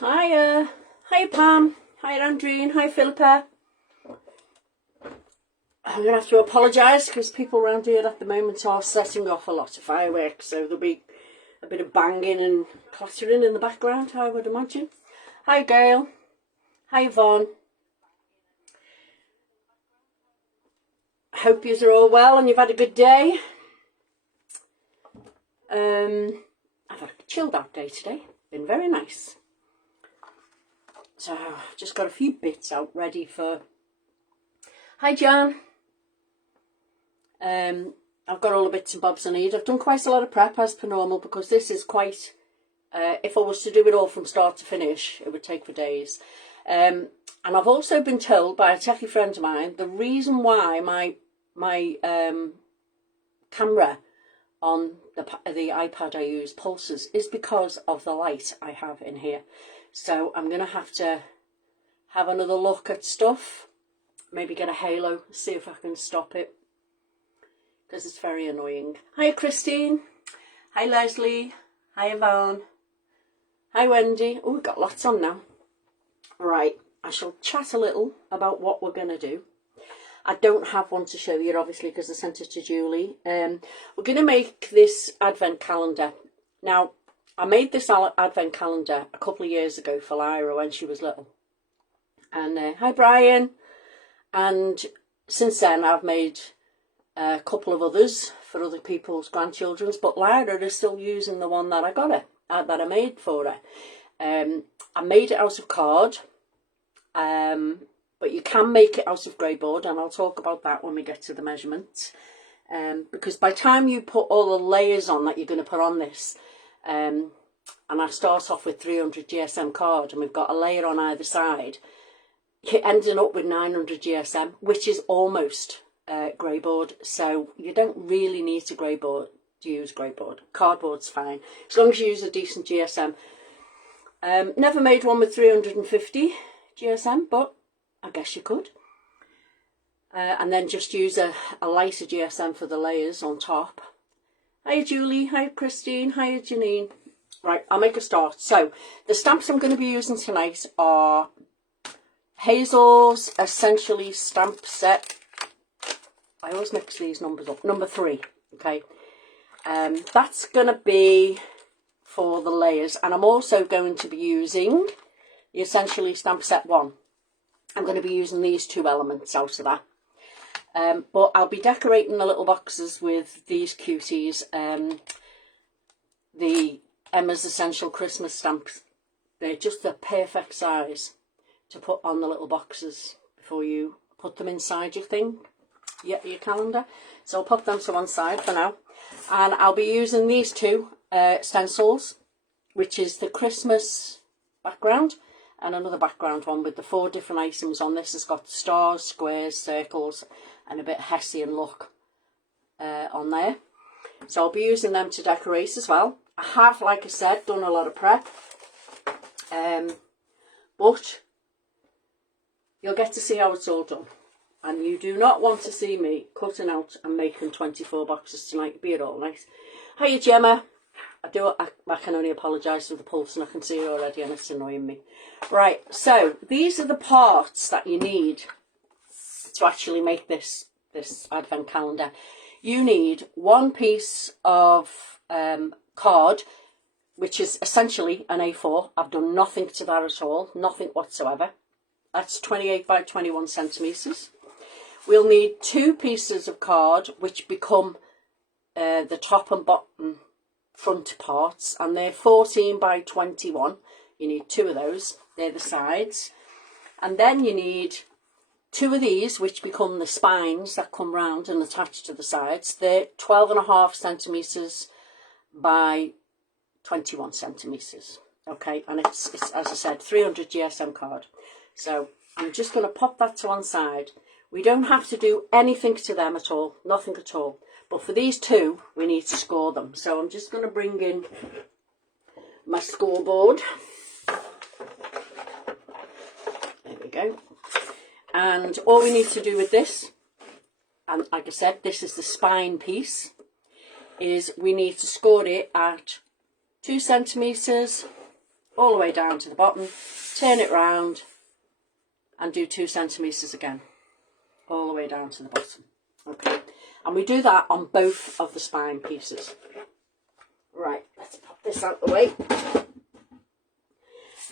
Hiya. Hiya Pam. Hiya Andreen. Hi Philippa. I'm going to have to apologise because people around here at the moment are setting off a lot of fireworks, so there'll be a bit of banging and clattering in the background, I would imagine. Hi Gail. Hi Yvonne. Hope you are all well and you've had a good day. I've had a chilled out day today. Been very nice. So I've just got a few bits out ready for... Hi Jan. I've got all the bits and bobs I need. I've done quite a lot of prep as per normal because this is quite... if I was to do it all from start to finish, it would take for days. And I've also been told by a techie friend of mine, the reason why my camera on the iPad I use pulses is because of the light I have in here. So I'm going to have another look at stuff, maybe get a halo, see if I can stop it, because it's very annoying. Hi Christine. Hi Leslie. Hi Yvonne. Hi Wendy. Oh, we've got lots on now. Right, I shall chat a little about what we're going to do. I don't have one to show you, obviously, because I sent it to Julie. We're going to make this advent calendar. Now, I made this advent calendar a couple of years ago for Lyra when she was little. And hi Brian. And since then, I've made a couple of others for other people's grandchildren's. But Lyra is still using the one that I got her, that I made for her. I made it out of card. But you can make it out of grey board, and I'll talk about that when we get to the measurements. Because by the time you put all the layers on that you're going to put on this, and I start off with 300 GSM card, and we've got a layer on either side, you're ending up with 900 GSM, which is almost grey board. So you don't really need to use grey board. Cardboard's fine, as long as you use a decent GSM. Never made one with 350 GSM, but I guess you could. And then just use a lighter GSM for the layers on top. Hi Julie, hi Christine, hi Janine. Right, I'll make a start. So the stamps I'm going to be using tonight are Hazel's Essentially Stamp Set. I always mix these numbers up. Number 3, okay. That's going to be for the layers. And I'm also going to be using the Essentially Stamp Set 1. I'm going to be using these 2 elements out of that. But I'll be decorating the little boxes with these cuties. The Emma's Essential Christmas stamps. They're just the perfect size to put on the little boxes before you put them inside your thing, your calendar. So I'll put them to one side for now. And I'll be using these 2 stencils, which is the Christmas background and another background one with the 4 different items on this. It's got stars, squares, circles, and a bit Hessian look on there. So I'll be using them to decorate as well. I have, like I said, done a lot of prep. But you'll get to see how it's all done. And you do not want to see me cutting out and making 24 boxes tonight. Be it all nice. Hiya Gemma. I can only apologise for the pulse, and I can see it already and it's annoying me. Right, so these are the parts that you need to actually make this advent calendar. You need 1 piece of card, which is essentially an A4. I've done nothing to that at all, nothing whatsoever. That's 28 by 21 centimetres. We'll need 2 pieces of card, which become the top and bottom front parts, and they're 14 by 21. You need 2 of those. They're the sides. And then you need 2 of these, which become the spines that come round and attach to the sides. They're 12.5 centimetres by 21 centimetres. Okay, and it's as I said, 300 GSM card. So I'm just going to pop that to one side. We don't have to do anything to them at all, nothing at all. But for these 2, we need to score them. So I'm just going to bring in my scoreboard. There we go. And all we need to do with this, and like I said, this is the spine piece, is we need to score it at 2 centimetres all the way down to the bottom, turn it round and do 2 centimetres again, all the way down to the bottom. Okay, and we do that on both of the spine pieces. Right, let's pop this out the way.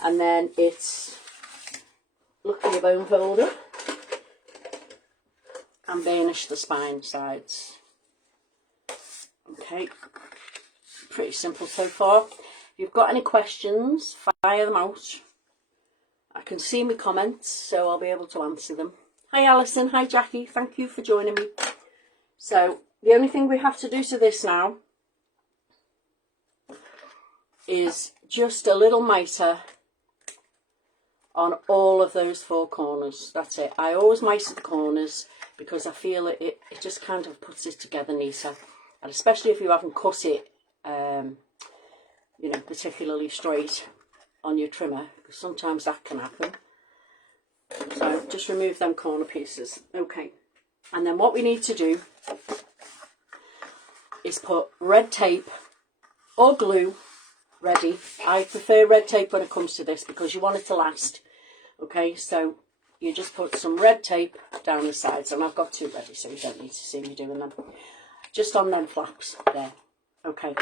And then it's look at your bone folder and burnish the spine sides. Okay, pretty simple so far. If you've got any questions, fire them out. I can see my comments, so I'll be able to answer them. Hi Alison, hi Jackie, thank you for joining me. So the only thing we have to do to this now is just a little mitre on all of those 4 corners. That's it. I always mitre the corners because I feel it just kind of puts it together neater. And especially if you haven't cut it, you know, particularly straight on your trimmer, because sometimes that can happen. So just remove them corner pieces. Okay. And then what we need to do is put red tape or glue ready. I prefer red tape when it comes to this because you want it to last. Okay, so you just put some red tape down the sides, and I've got 2 ready, so you don't need to see me doing them. Just on them flaps there. Okay,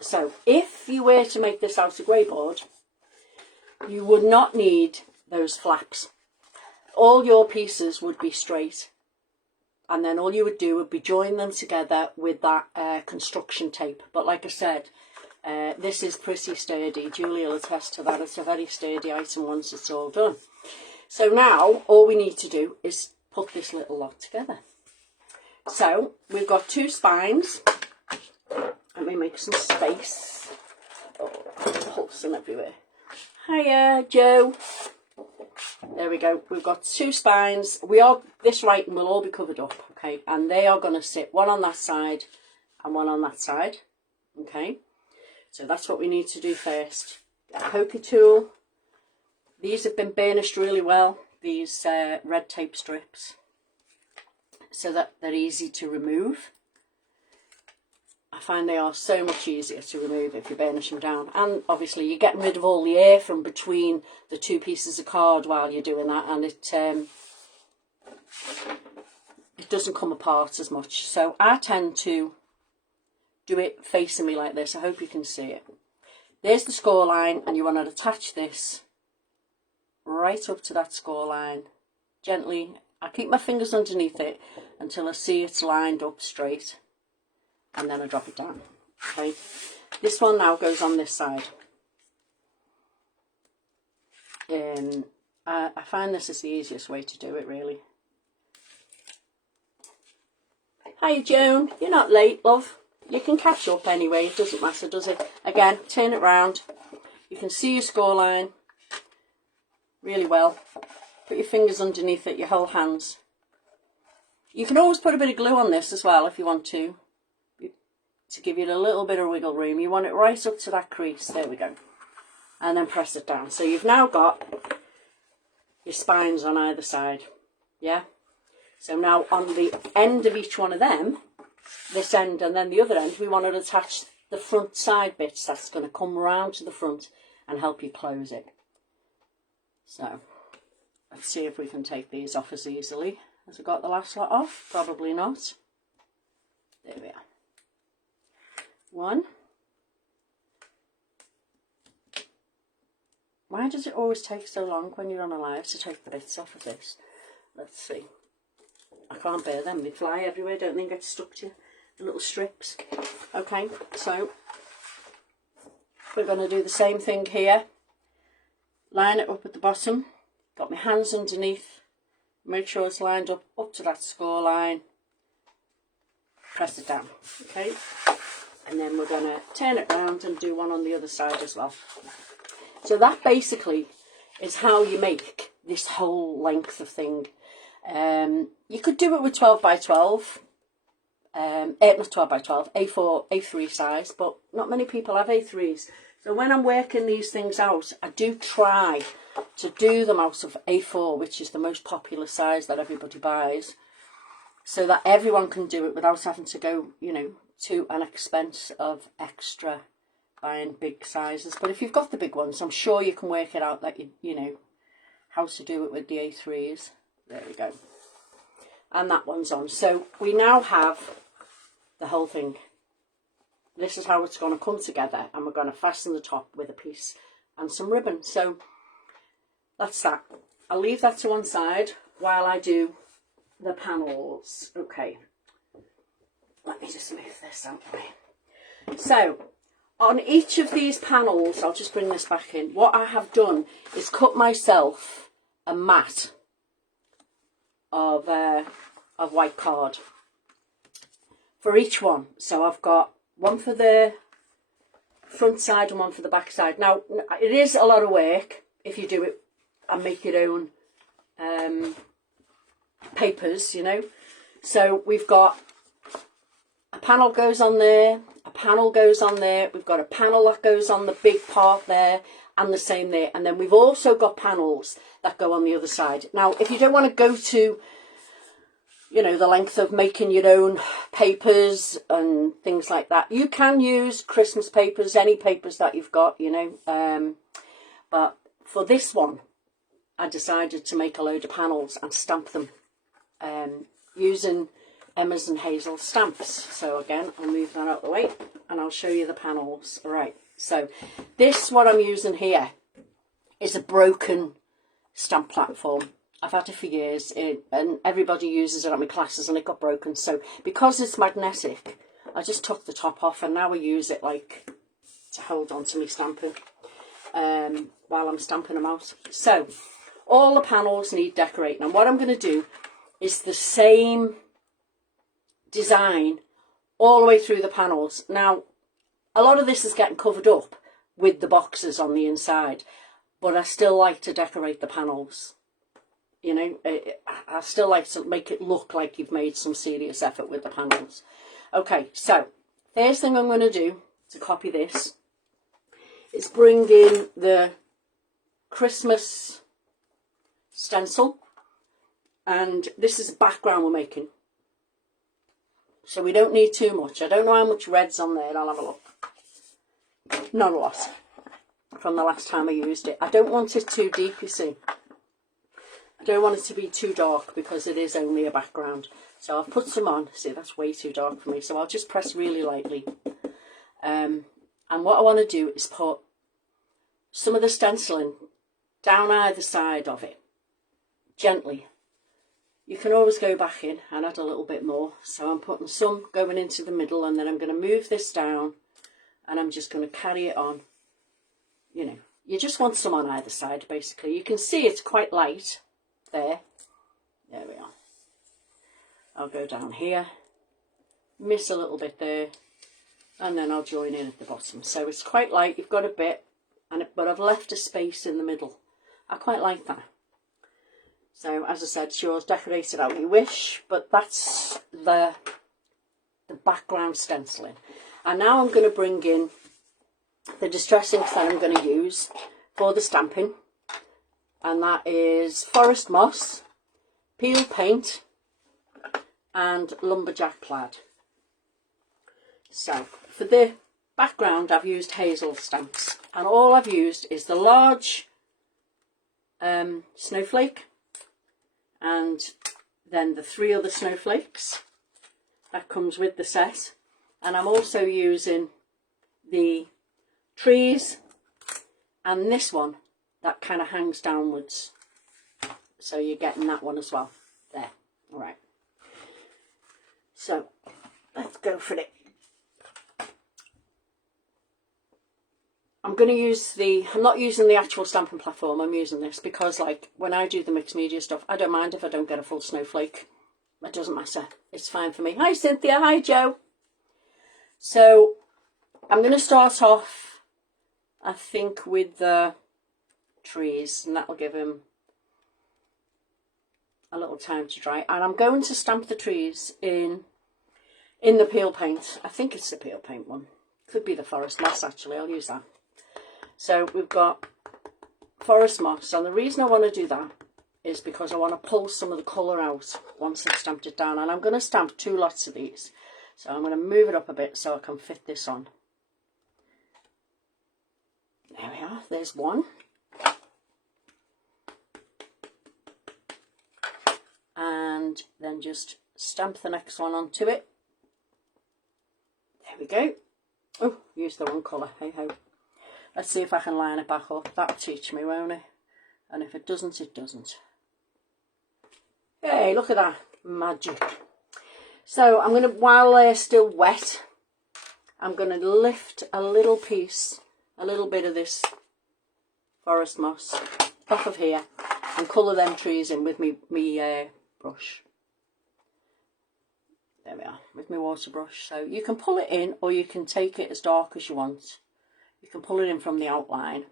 so if you were to make this out of grey board, you would not need those flaps. All your pieces would be straight, and then all you would do would be join them together with that construction tape. But like I said, this is pretty sturdy. Julie will attest to that. It's a very sturdy item once it's all done. So now all we need to do is put this little lot together. So we've got 2 spines. Let me make some space. Oh, pulsing everywhere. Hiya, Joe. There we go. We've got 2 spines. This writing will all be covered up, okay? And they are going to sit one on that side and one on that side, okay? So that's what we need to do first. Get a poker tool. These have been burnished really well, these red tape strips, so that they're easy to remove. I find they are so much easier to remove if you burnish them down. And obviously you're getting rid of all the air from between the 2 pieces of card while you're doing that, and it doesn't come apart as much. So I tend to do it facing me like this. I hope you can see it. There's the score line, and you want to attach this right up to that score line. Gently, I keep my fingers underneath it until I see it's lined up straight, and then I drop it down. Okay, this one now goes on this side. I find this is the easiest way to do it, really. Hi Joan, you're not late, love. You can catch up anyway, it doesn't matter, does it? Again, turn it round. You can see your score line really well. Put your fingers underneath it, your whole hands. You can always put a bit of glue on this as well if you want to give it a little bit of wiggle room. You want it right up to that crease. There we go. And then press it down. So you've now got your spines on either side. Yeah? So now on the end of each one of them, this end and then the other end, we want to attach the front side bits. That's going to come round to the front and help you close it. So let's see if we can take these off as easily as I got the last lot off. Probably not. There we are. 1. Why does it always take so long when you're on a live to take the bits off of this? Let's see. I can't bear them. They fly everywhere, don't they? Get stuck to you. The little strips. Okay, so we're going to do the same thing here. Line it up at the bottom. Got my hands underneath. Make sure it's lined up to that score line. Press it down. Okay. And then we're going to turn it round and do one on the other side as well. So that basically is how you make this whole length of thing. You could do it with 12 by 12, not 12 by 12, A4, A3 size, but not many people have A3s. So when I'm working these things out, I do try to do them out of A4, which is the most popular size that everybody buys, so that everyone can do it without having to go, you know, to an expense of extra buying big sizes. But if you've got the big ones, I'm sure you can work it out that you know how to do it with the A3s. There we go. And that one's on. So we now have the whole thing. This is how it's going to come together, and we're going to fasten the top with a piece and some ribbon. So that's that. I'll leave that to one side while I do the panels. Okay, let me just move this out of the way. So on each of these panels, I'll just bring this back in. What I have done is cut myself a mat of white card for each one. So I've got one for the front side and one for the back side. Now, it is a lot of work if you do it and make your own papers, you know. So we've got a panel goes on there, a panel goes on there, we've got a panel that goes on the big part there, and the same there. And then we've also got panels that go on the other side. Now, if you don't want to go to, you know, the length of making your own papers and things like that, you can use Christmas papers, any papers that you've got, you know. But for this one, I decided to make a load of panels and stamp them using Emma's and Hazel's stamps. So again, I'll move that out of the way and I'll show you the panels. All right, so this, what I'm using here, is a broken stamp platform. I've had it for years, and everybody uses it at my classes, and it got broken. So because it's magnetic, I just took the top off, and now I use it like to hold on to me stamping while I'm stamping them out. So all the panels need decorating, and what I'm going to do is the same design all the way through the panels. Now, a lot of this is getting covered up with the boxes on the inside, but I still like to decorate the panels. You know, I still like to make it look like you've made some serious effort with the panels. Okay, so first thing I'm going to do to copy this is bring in the Christmas stencil, and this is the background we're making. So we don't need too much. I don't know how much red's on there. I'll have a look. Not a lot from the last time I used it. I don't want it too deep, you see. I don't want it to be too dark because it is only a background. So I've put some on. See, that's way too dark for me. So I'll just press really lightly. And what I want to do is put some of the stenciling down either side of it, gently. You can always go back in and add a little bit more. So I'm putting some going into the middle, and then I'm going to move this down, and I'm just going to carry it on. You know, you just want some on either side, basically. You can see it's quite light there. There we are. I'll go down here, miss a little bit there, and then I'll join in at the bottom. So it's quite light. You've got a bit, but I've left a space in the middle. I quite like that. So as I said, it's yours, decorate it how you wish, but that's the background stenciling. And now I'm going to bring in the distress inks that I'm going to use for the stamping, and that is Forest Moss, Peel Paint, and Lumberjack Plaid. So for the background, I've used Hazel stamps, and all I've used is the large snowflake, and then the 3 other snowflakes that comes with the set. And I'm also using the trees and this one that kind of hangs downwards. So you're getting that one as well. There. All right. So let's go for it. I'm going to use I'm not using the actual stamping platform, I'm using this because, like, when I do the mixed media stuff, I don't mind if I don't get a full snowflake. It doesn't matter. It's fine for me. Hi, Cynthia. Hi, Joe. So I'm going to start off, I think, with the trees, and that'll give him a little time to dry. And I'm going to stamp the trees in the peel paint. I think it's the peel paint one. Could be the Forest Moss, actually. I'll use that. So we've got Forest Moss, and the reason I want to do that is because I want to pull some of the colour out once I've stamped it down. And I'm going to stamp 2 lots of these. So I'm going to move it up a bit so I can fit this on. There we are, there's one. And then just stamp the next one onto it. There we go. Oh, use the wrong colour, hey ho. Let's see if I can line it back up. That'll teach me, won't it? And if it doesn't, it doesn't. Hey, look at that. Magic. So I'm going to, while they're still wet, I'm going to lift a little piece, a little bit of this forest moss off of here and colour them trees in with me brush. There we are, with my water brush. So you can pull it in or you can take it as dark as you want. You can pull it in from the outline.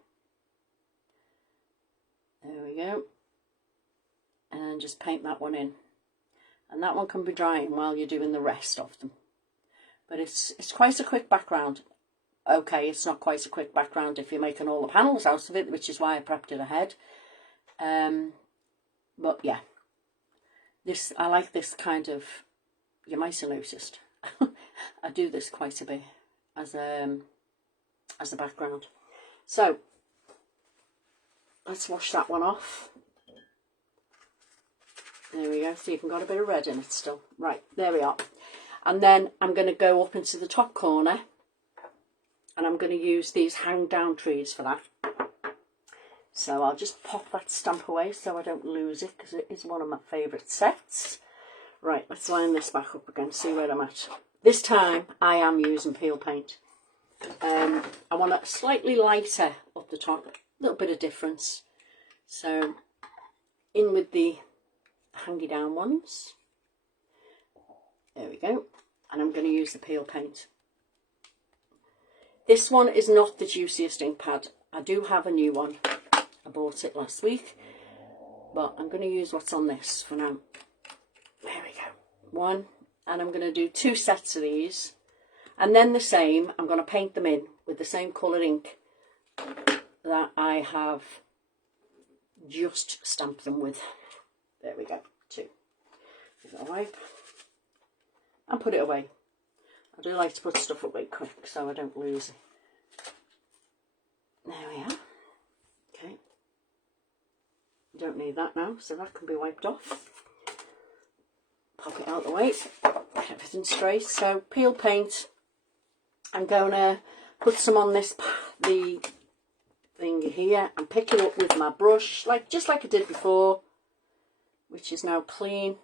There we go. And just paint that one in. And that one can be drying while you're doing the rest of them. But it's quite a quick background. Okay, it's not quite a quick background if you're making all the panels out of it, which is why I prepped it ahead. But yeah, I like this kind of, you might have noticed, I do this quite a bit as a background. So let's wash that one off. There we go, so you've got a bit of red in it still. Right, there we are. And then I'm going to go up into the top corner and I'm going to use these hang down trees for that. So I'll just pop that stamp away so I don't lose it because it is one of my favourite sets. Right, let's line this back up again, see where I'm at. This time I am using peel paint. I want it slightly lighter up the top, a little bit of difference. So in with the hangy down ones. There we go. And I'm going to use the peel paint. This one is not the juiciest ink pad. I do have a new one. I bought it last week. But I'm going to use what's on this for now. There we go. One. And I'm going to do 2 sets of these. And then the same. I'm going to paint them in with the same colour ink that I have just stamped them with. There we go. 2. Give it a wipe. And put it away. I do like to put stuff away quick so I don't lose it. There we are. Okay. Don't need that now, so that can be wiped off. Pop it out the way. Get everything straight. So peel paint. I'm going to put some on the thing here and pick it up with my brush, just like I did before, which is now clean.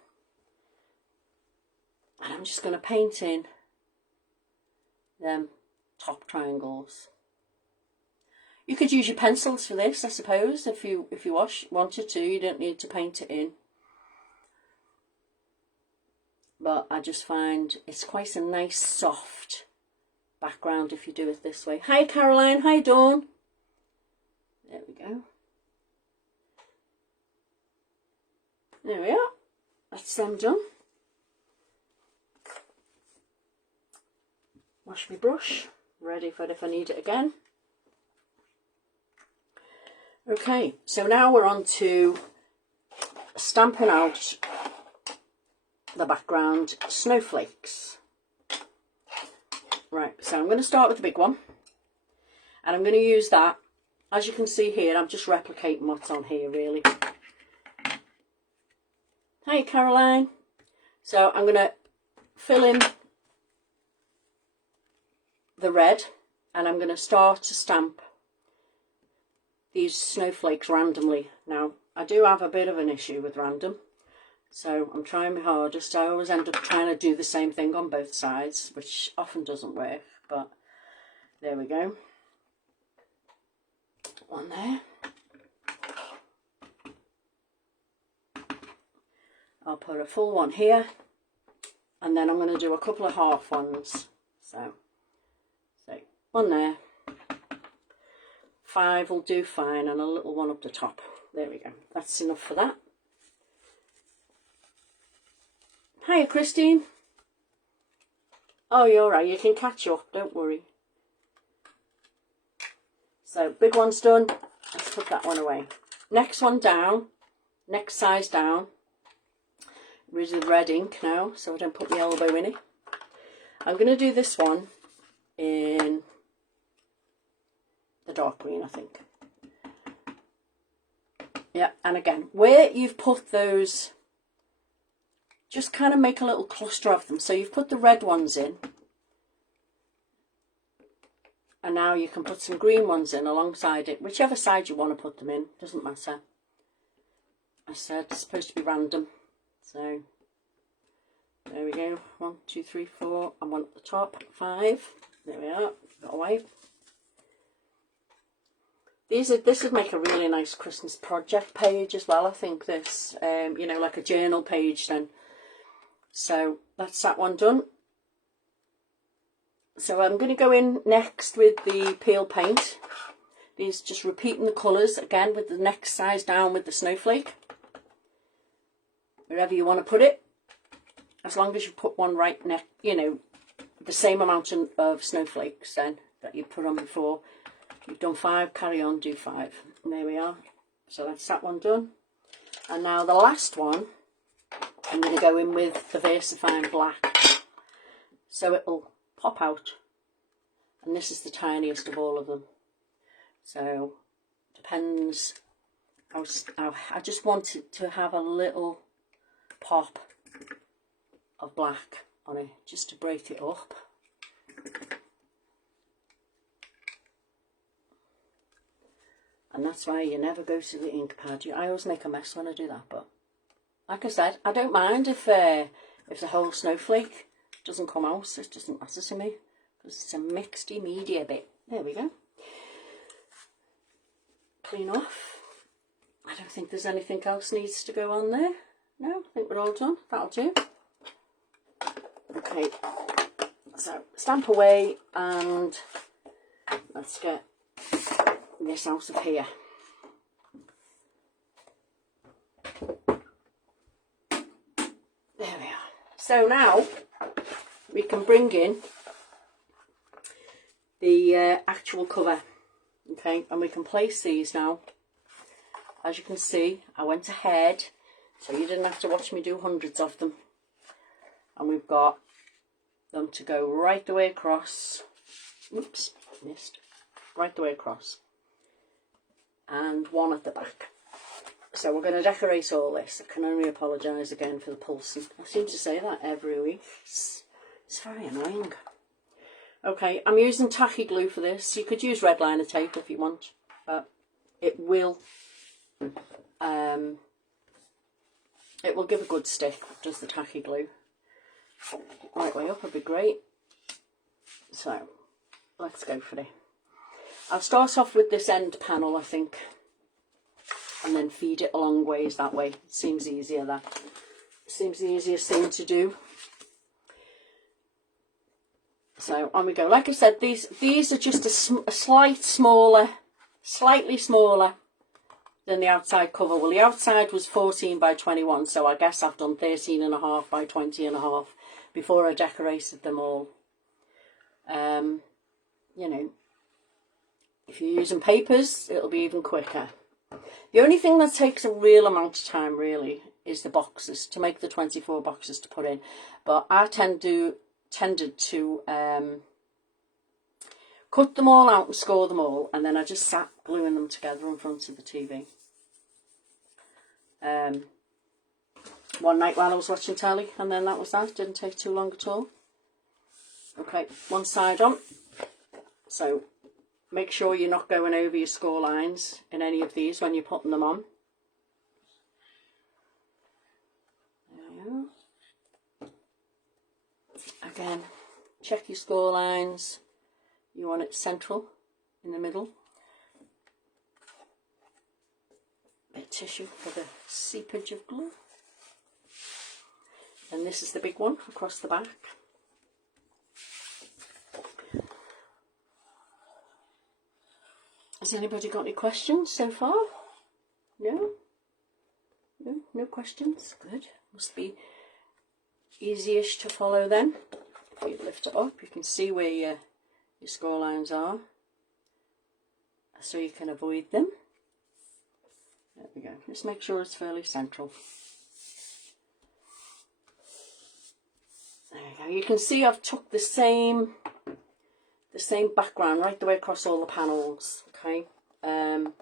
And I'm just going to paint in them top triangles. You could use your pencils for this, I suppose, if you wanted to. You don't need to paint it in. But I just find it's quite a nice soft background if you do it this way. Hi Caroline, hi Dawn. There we go. There we are. That's them done. Wash my brush, ready for if I need it again. Okay, so now we're on to stamping out the background snowflakes. Right, so I'm going to start with the big one. And I'm going to use that. As you can see here, I'm just replicating what's on here, really. Hi, Caroline. So I'm going to fill in the red and I'm going to start to stamp these snowflakes randomly. Now, I do have a bit of an issue with random, so I'm trying my hardest. I always end up trying to do the same thing on both sides, which often doesn't work, but there we go. One there. I'll put a full one here, and then I'm going to do a couple of half ones. So one there. 5 will do fine, and a little one up the top. There we go. That's enough for that. Hiya, Christine. Oh, you're all right. You can catch up. Don't worry. So, big one's done. Let's put that one away. Next one down. Next size down. Rid of the red ink now, so I don't put the elbow in it. I'm going to do this one in the dark green, I think. Yeah, and again, where you've put those, just kind of make a little cluster of them. So you've put the red ones in, and now you can put some green ones in alongside it, whichever side you want to put them in, doesn't matter. I said it's supposed to be random, so there we go. 1, 2, 3, 4, and one at the top. 5. There we are. Got away. This would make a really nice Christmas project page as well. I think this, you know, like a journal page then. So that's that one done. So I'm going to go in next with the peel paint. These just repeating the colours again with the next size down with the snowflake. Wherever you want to put it, as long as you put one right next, you know, the same amount of snowflakes then that you put on before. You've done 5, carry on, do 5. And there we are. So that's that one done. And now the last one, I'm going to go in with the VersaFine Black. So it will pop out. And this is the tiniest of all of them. So, depends. I just wanted to have a little pop of black on it, just to break it up. And that's why you never go to the ink pad. I always make a mess when I do that, but like I said, I don't mind if the whole snowflake doesn't come out. It doesn't matter to me because it's a mixed media bit. There we go. Clean off. I don't think there's anything else needs to go on there. No, I think we're all done. That'll do. Okay, so stamp away and let's get this out of here. There we are. So now we can bring in the actual cover, okay, and we can place these now. As you can see, I went ahead, so you didn't have to watch me do hundreds of them. And we've got them to go right the way across. Oops, missed. Right the way across. And one at the back. So we're going to decorate all this. I can only apologise again for the pulsing. I seem to say that every week. It's very annoying. Okay, I'm using tacky glue for this. You could use red liner tape if you want, but it will give a good stick, does the tacky glue. Right way up would be great. So let's go for it. I'll start off with this end panel, I think, and then feed it a long ways that way. It seems easier. That seems the easiest thing to do. So on we go. Like I said, these are just a slightly smaller than the outside cover. Well, the outside was 14 by 21, so I guess I've done 13.5 by 20.5 before I decorated them all. You know, if you're using papers, it'll be even quicker. The only thing that takes a real amount of time, really, is the boxes, to make the 24 boxes to put in. But I tended to cut them all out and score them all, and then I just sat gluing them together in front of the TV. One night while I was watching telly, and then that was that. Didn't take too long at all. Okay, one side on. So make sure you're not going over your score lines in any of these when you're putting them on. There you go. Again, check your score lines. You want it central in the middle. Bit of tissue for the seepage of glue. And this is the big one across the back. Has anybody got any questions so far? No? No questions? Good. Must be easy-ish to follow then. If you lift it up, you can see where your score lines are, so you can avoid them. There we go. Just make sure it's fairly central. There you go. You can see I've took the same background right the way across all the panels. Okay. And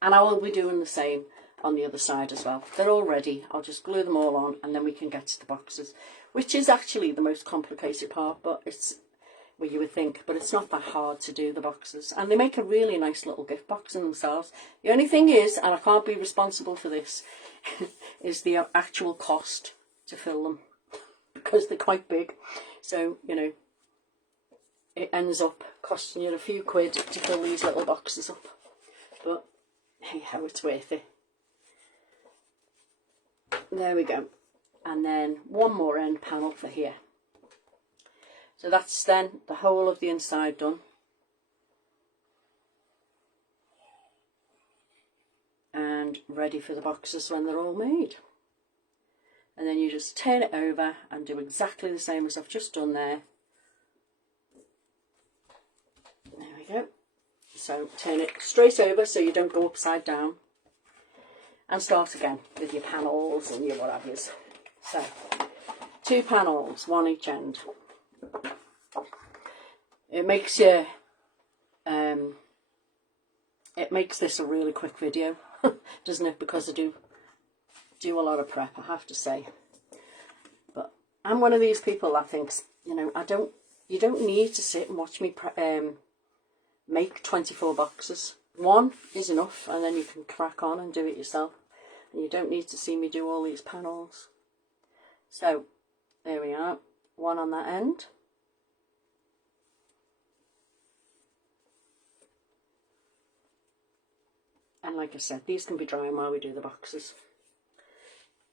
I will be doing the same on the other side as well. They're all ready. I'll just glue them all on and then we can get to the boxes, which is actually the most complicated part, but it's, well, you would think, but it's not that hard to do the boxes. And they make a really nice little gift box in themselves. The only thing is, and I can't be responsible for this, is the actual cost to fill them, because they're quite big. So, you know, it ends up costing you a few quid to fill these little boxes up. But hey ho, it's worth it. There we go. And then one more end panel for here. So that's then the whole of the inside done. And ready for the boxes when they're all made. And then you just turn it over and do exactly the same as I've just done there. There we go. So turn it straight over so you don't go upside down. And start again with your panels and your whatever's. So 2 panels, one each end. It makes you, it makes this a really quick video, doesn't it? Because I do a lot of prep, I have to say. But I'm one of these people that thinks, you know, you don't need to sit and watch me make 24 boxes. One is enough, and then you can crack on and do it yourself. And you don't need to see me do all these panels. So there we are, one on that end. And like I said, these can be drying while we do the boxes.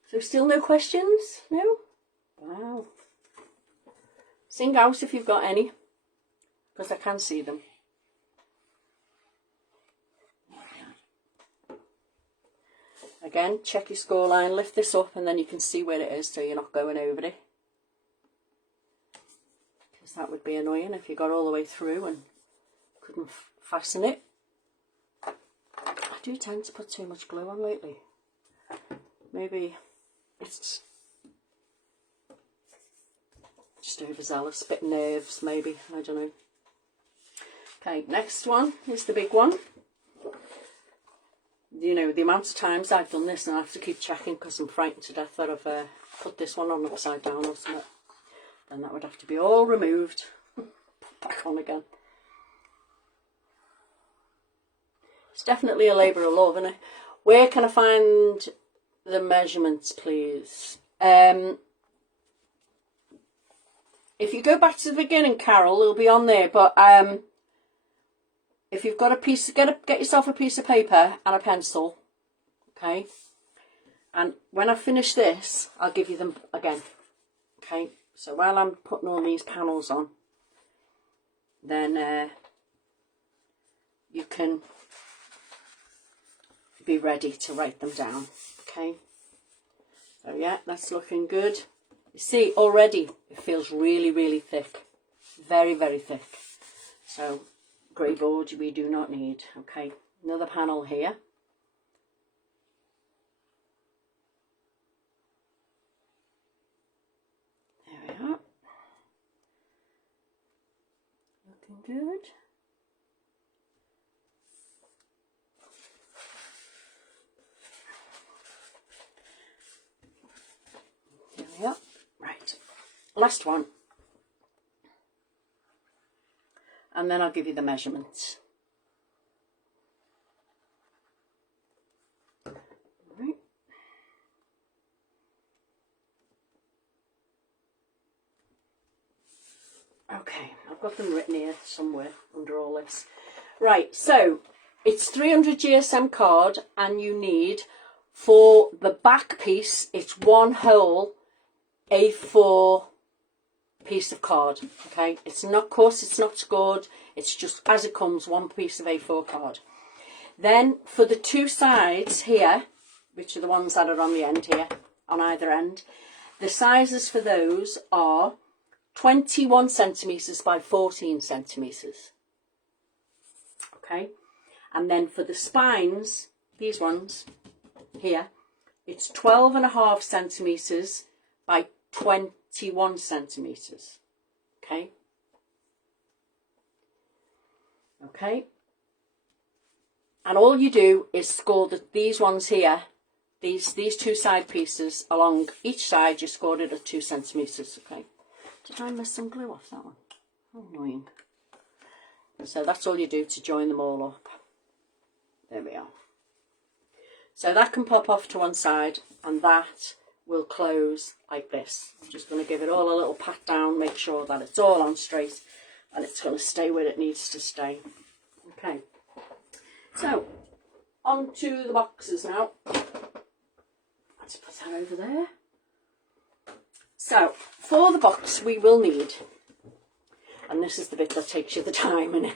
So still no questions? No? Wow. Sing out if you've got any, because I can see them. Again, check your score line, lift this up, and then you can see where it is so you're not going over it. Because that would be annoying if you got all the way through and couldn't fasten it. I do tend to put too much glue on lately. Maybe it's just overzealous, bit nerves maybe, I don't know. Okay, next one is the big one. You know, the amount of times I've done this and I have to keep checking because I'm frightened to death that I've put this one on upside down or something. Then that would have to be all removed, put back on again. It's definitely a labour of love, isn't it? Where can I find the measurements, please? If you go back to the beginning, Carol, it'll be on there. But if you've got a piece, get yourself a piece of paper and a pencil, okay? And when I finish this, I'll give you them again, okay? So while I'm putting all these panels on, then you can be ready to write them down, okay? So yeah, that's looking good. You see, already it feels really, really thick, very, very thick. So grey board we do not need. Okay, another panel here. There we are. Looking good. There we are. Right, last one. And then I'll give you the measurements. Right. Okay, I've got them written here somewhere under all this. Right, so it's 300 GSM card, and you need, for the back piece, it's one whole A4 piece of card. Okay, it's not cut, it's not scored, it's just as it comes, one piece of A4 card. Then for the 2 sides here, which are the ones that are on the end here, on either end, the sizes for those are 21 centimetres by 14 centimetres. Okay, and then for the spines, these ones here, it's 12.5 centimetres by 21 centimetres. Okay, Okay. And all you do is score these ones here, these two side pieces along each side. You scored it at 2 centimetres. Okay. Did I miss some glue off that one? How annoying. So that's all you do to join them all up. There we are. So that can pop off to one side, and that will close like this. I'm just going to give it all a little pat down, make sure that it's all on straight, and it's going to stay where it needs to stay. Okay. So, on to the boxes now. Let's put that over there. So, for the box we will need, and this is the bit that takes you the time, and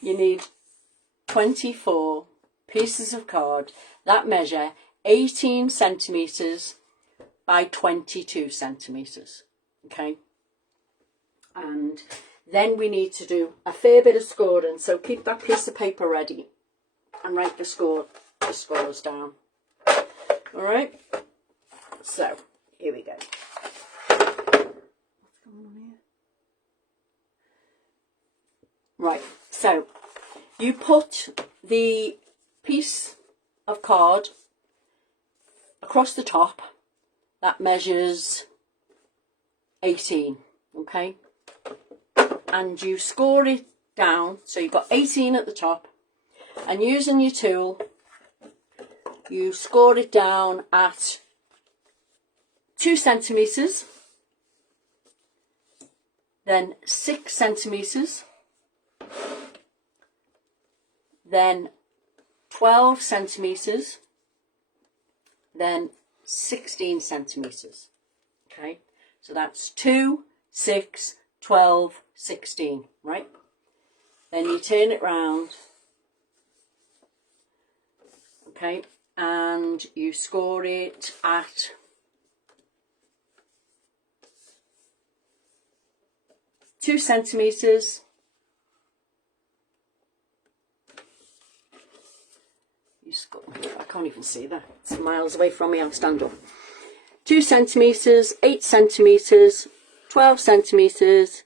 you need 24 pieces of card that measure 18 centimetres by 22 centimetres. Okay. And then we need to do a fair bit of scoring, so keep that piece of paper ready and write the scores down. Alright, so here we go. What's going on here? Right, so you put the piece of card across the top that measures 18, okay? And you score it down, so you've got 18 at the top, and using your tool you score it down at 2 centimetres, then 6 centimetres, then 12 centimetres, then 16 centimetres. Okay, so that's 2, 6, 12, 16, right? Then you turn it round, okay, and you score it at 2 centimetres, I can't even see that, it's miles away from me, I'll stand up. 2 centimetres, 8 centimetres, 12 centimetres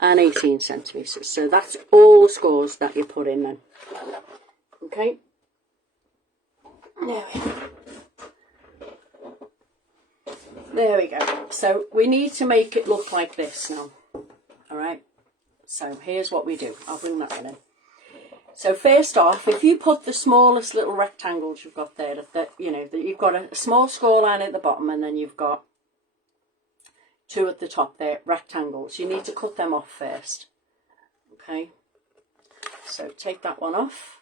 and 18 centimetres. So that's all the scores that you put in then. Okay. There we go. There we go. So we need to make it look like this now. Alright. So here's what we do. I'll bring that one in. So first off, if you put the smallest little rectangles you've got there, that you've got a small score line at the bottom and then you've got 2 at the top there, rectangles. You need to cut them off first. Okay. So take that one off.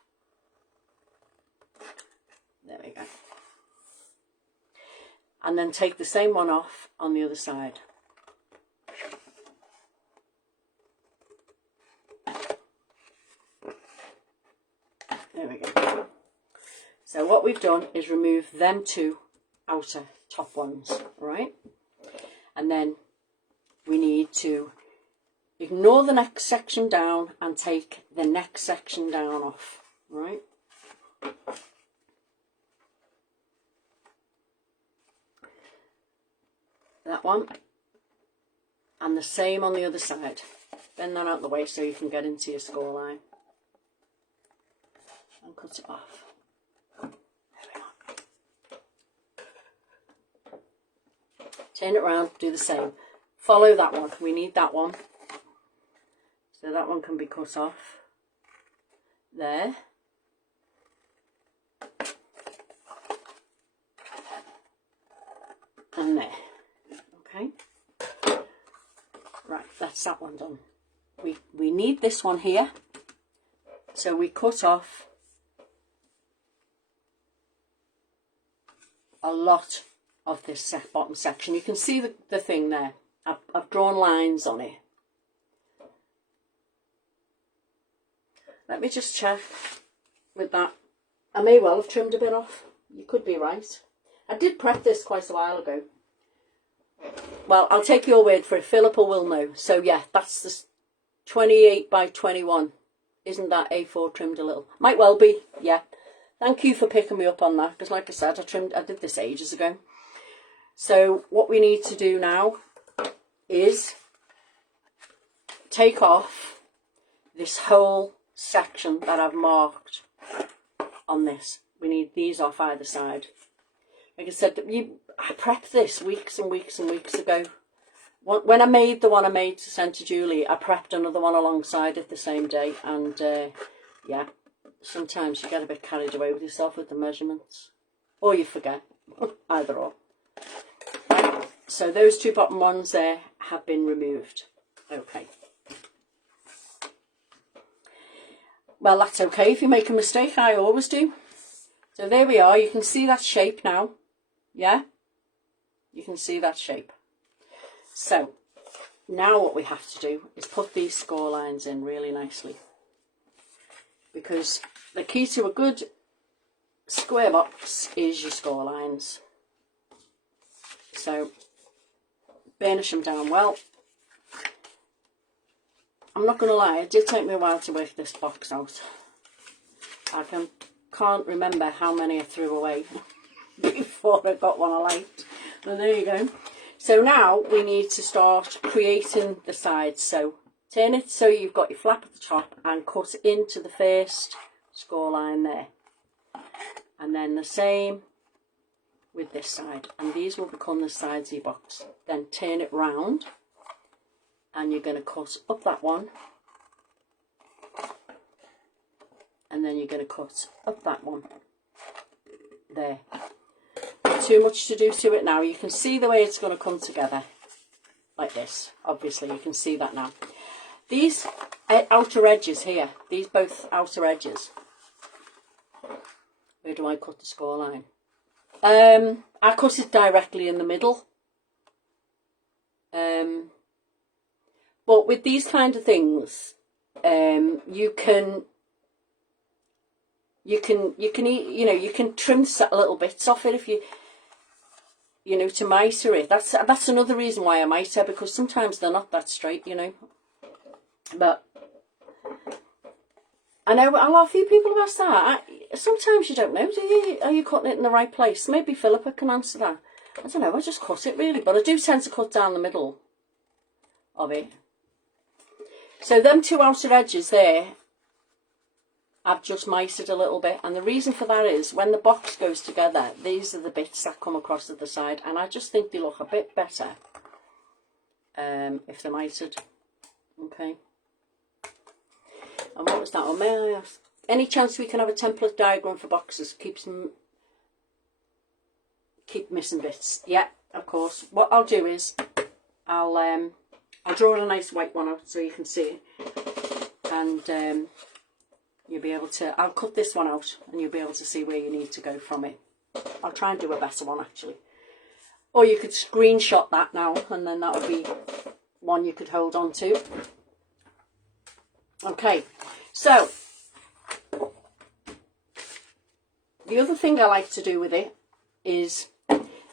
There we go. And then take the same one off on the other side. There we go. So what we've done is remove them 2 outer top ones, right? And then we need to ignore the next section down and take the next section down off, right? That one, and the same on the other side. Bend that out of the way so you can get into your score line and cut it off. There we are. Turn it around, do the same. Follow that one. We need that one, so that one can be cut off there. And there. Okay, right, that's that one done. We need this one here, so we cut off a lot of this bottom section. You can see the thing there. I've drawn lines on it. Let me just check with that. I may well have trimmed a bit off. You could be right. I did prep this quite a while ago. Well, I'll take your word for it. Philippa will know. So yeah, that's the 28 by 21. Isn't that A4 trimmed a little? Might well be, yeah. Thank you for picking me up on that, because like I said, I did this ages ago. So what we need to do now is take off this whole section that I've marked on this. We need these off either side. Like I said, I prepped this weeks and weeks and weeks ago. When I made the one I made to send to Julie, I prepped another one alongside it the same day. And yeah, sometimes you get a bit carried away with yourself with the measurements. Or you forget, either or. Right, so those two bottom ones there have been removed. Okay. Well, that's okay if you make a mistake. I always do. So there we are. You can see that shape now. Yeah? You can see that shape. So, now what we have to do is put these score lines in really nicely. Because the key to a good square box is your score lines. So, burnish them down well. I'm not going to lie, it did take me a while to work this box out. I can't remember how many I threw away before I got one I liked. But there you go. So now we need to start creating the sides. So turn it so you've got your flap at the top and cut into the first score line there. And then the same with this side. And these will become the sides of your box. Then turn it round. And you're going to cut up that one, and then you're going to cut up that one, there. Not too much to do to it now. You can see the way it's going to come together, like this. Obviously, you can see that now. These outer edges here, these both outer edges, where do I cut the score line? I cut it directly in the middle. But with these kind of things, you can trim little bits off it if you to mitre it. That's another reason why I mitre, because sometimes they're not that straight, But I know a lot of people have asked that. Sometimes you don't know, do you? Are you cutting it in the right place? Maybe Philippa can answer that. I don't know. I just cut it really, but I do tend to cut down the middle of it. So them two outer edges there, I've just mitered a little bit, and the reason for that is when the box goes together, these are the bits that come across to the side, and I just think they look a bit better if they're mitered. Okay. And what was that on? May I ask? Any chance we can have a template diagram for boxes? Keep missing bits. Yeah, of course. What I'll do is I'll draw a nice white one out so you can see it, and you'll be able to, I'll cut this one out and you'll be able to see where you need to go from it. I'll try and do a better one actually. Or you could screenshot that now, and then that would be one you could hold on to. Okay, so the other thing I like to do with it is,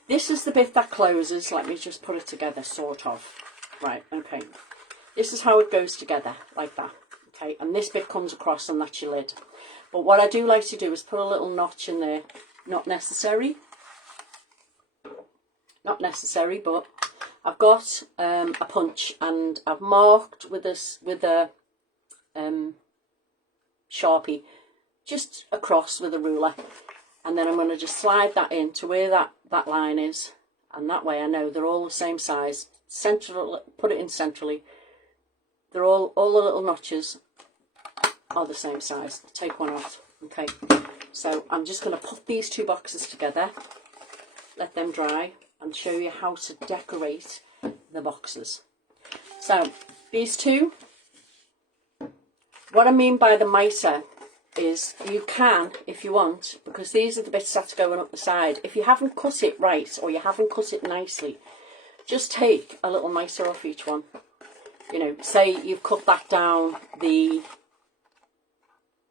this is the bit that closes. Let me just put it together, sort of. Right, okay. This is how it goes together, like that. Okay, and this bit comes across and that's your lid. But what I do like to do is put a little notch in there. Not necessary. Not necessary, but I've got a punch, and I've marked with a Sharpie just across with a ruler. And then I'm going to just slide that in to where that line is. And that way I know they're all the same size. Put it in centrally. They're all the little notches are the same size. Take one out. Okay. So I'm just going to put these two boxes together, let them dry, and show you how to decorate the boxes. So these two, what I mean by the mitre is you can, if you want, because these are the bits that's going up the side. If you haven't cut it right, or you haven't cut it nicely, just take a little mitre off each one. Say you've cut that down,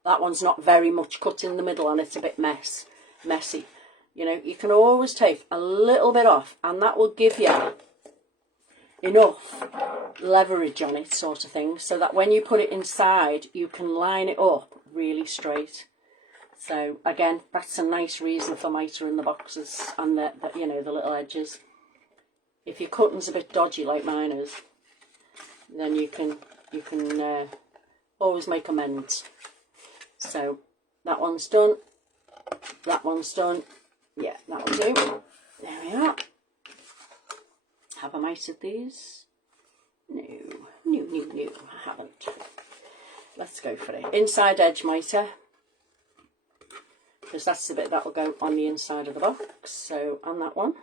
that one's not very much cut in the middle and it's a bit messy. You can always take a little bit off, and that will give you enough leverage on it, sort of thing, so that when you put it inside, you can line it up really straight. So again, that's a nice reason for mitering the boxes and the little edges. If your cutting's a bit dodgy like mine is, then you can always make amends. So that one's done. That one's done. Yeah, that'll do. There we are. Have I mited these? No. No, I haven't. Let's go for it. Inside edge miter. Because that's the bit that will go on the inside of the box. So on that one,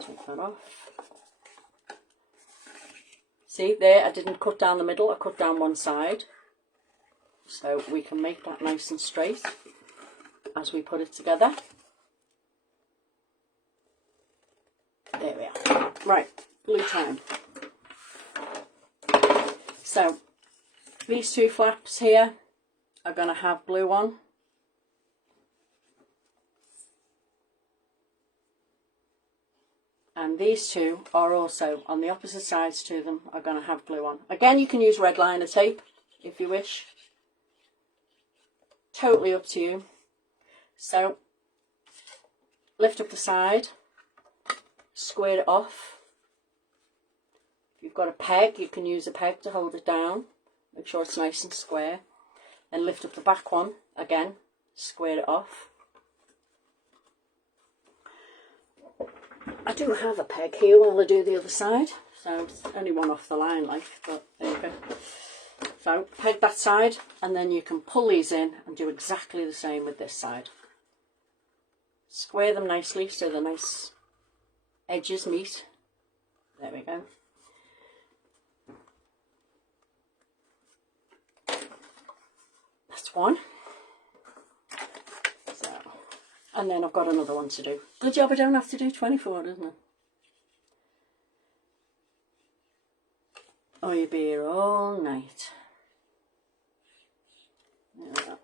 take that off. See there, I didn't cut down the middle, I cut down one side. So we can make that nice and straight as we put it together. There we are. Right, glue time. So these two flaps here are going to have glue on. And these two are also, on the opposite sides to them, are going to have glue on. Again, you can use red liner tape if you wish. Totally up to you. So, lift up the side, square it off. If you've got a peg, you can use a peg to hold it down. Make sure it's nice and square. Then lift up the back one, again, square it off. I do have a peg here while I do the other side, so it's only one off the line, like, but there you go. So peg that side, and then you can pull these in and do exactly the same with this side. Square them nicely so the nice edges meet. There we go. That's one. And then I've got another one to do. Good job I don't have to do 24, doesn't it? Or you'll be here all night. There we go.